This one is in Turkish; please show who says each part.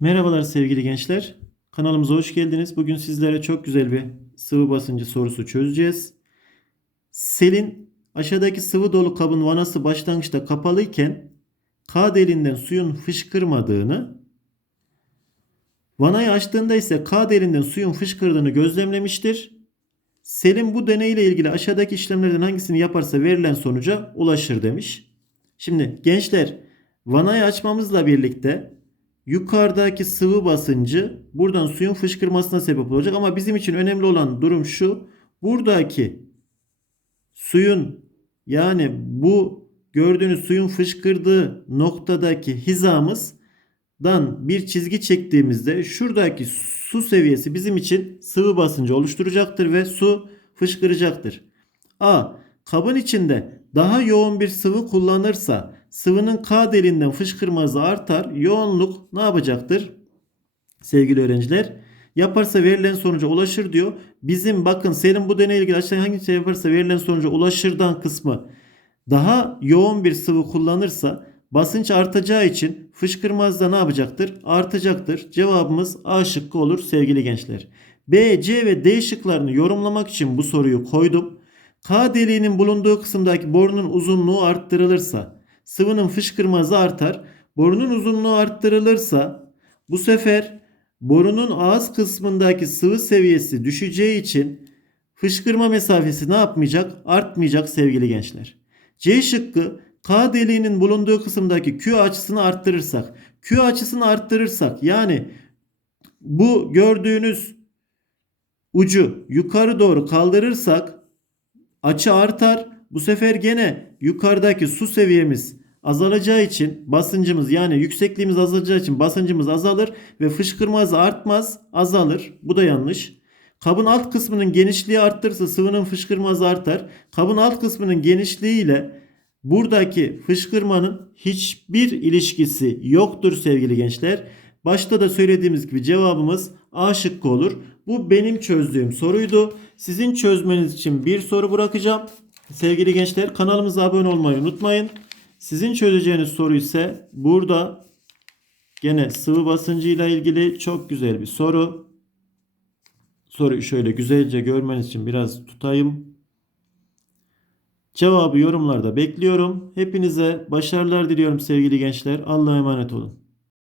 Speaker 1: Merhabalar sevgili gençler. Kanalımıza hoş geldiniz. Bugün sizlere çok güzel bir sıvı basıncı sorusu çözeceğiz. Selin aşağıdaki sıvı dolu kabın vanası başlangıçta kapalıyken K deliğinden suyun fışkırmadığını, vanayı açtığında ise K deliğinden suyun fışkırdığını gözlemlemiştir. Selin bu deneyle ilgili aşağıdaki işlemlerden hangisini yaparsa verilen sonuca ulaşır demiş. Şimdi gençler vanayı açmamızla birlikte yukarıdaki sıvı basıncı buradan suyun fışkırmasına sebep olacak. Ama bizim için önemli olan durum şu. Buradaki suyun yani bu gördüğünüz suyun fışkırdığı noktadaki hizamızdan bir çizgi çektiğimizde şuradaki su seviyesi bizim için sıvı basıncı oluşturacaktır ve su fışkıracaktır. A. Kabın içinde daha yoğun bir sıvı kullanırsa sıvının K deliğinden fışkırması artar. Yoğunluk ne yapacaktır? Sevgili öğrenciler yaparsa verilen sonuca ulaşır diyor. Bizim bakın senin bu deneyle ilgili aşağıya hangi şey yaparsa verilen sonuca ulaşırdan kısmı daha yoğun bir sıvı kullanırsa basınç artacağı için fışkırmaz da ne yapacaktır? Artacaktır. Cevabımız A şıkkı olur sevgili gençler. B, C ve D şıklarını yorumlamak için bu soruyu koydum. K deliğinin bulunduğu kısımdaki borunun uzunluğu arttırılırsa sıvının fışkırması artar. Borunun uzunluğu arttırılırsa bu sefer borunun ağız kısmındaki sıvı seviyesi düşeceği için fışkırma mesafesi ne yapmayacak? Artmayacak sevgili gençler. C şıkkı K deliğinin bulunduğu kısımdaki Q açısını arttırırsak, Q açısını arttırırsak yani bu gördüğünüz ucu yukarı doğru kaldırırsak açı artar. Bu sefer gene yukarıdaki su seviyemiz azalacağı için basıncımız yani yüksekliğimiz azalacağı için basıncımız azalır ve fışkırma hızı artmaz azalır. Bu da yanlış. Kabın alt kısmının genişliği arttırırsa sıvının fışkırma hızı artar. Kabın alt kısmının genişliği ile buradaki fışkırmanın hiçbir ilişkisi yoktur sevgili gençler. Başta da söylediğimiz gibi cevabımız A şıkkı olur. Bu benim çözdüğüm soruydu. Sizin çözmeniz için bir soru bırakacağım. Sevgili gençler kanalımıza abone olmayı unutmayın. Sizin çözeceğiniz soru ise burada gene sıvı basıncıyla ilgili çok güzel bir soru. Soruyu şöyle güzelce görmeniz için biraz tutayım. Cevabı yorumlarda bekliyorum. Hepinize başarılar diliyorum sevgili gençler. Allah'a emanet olun.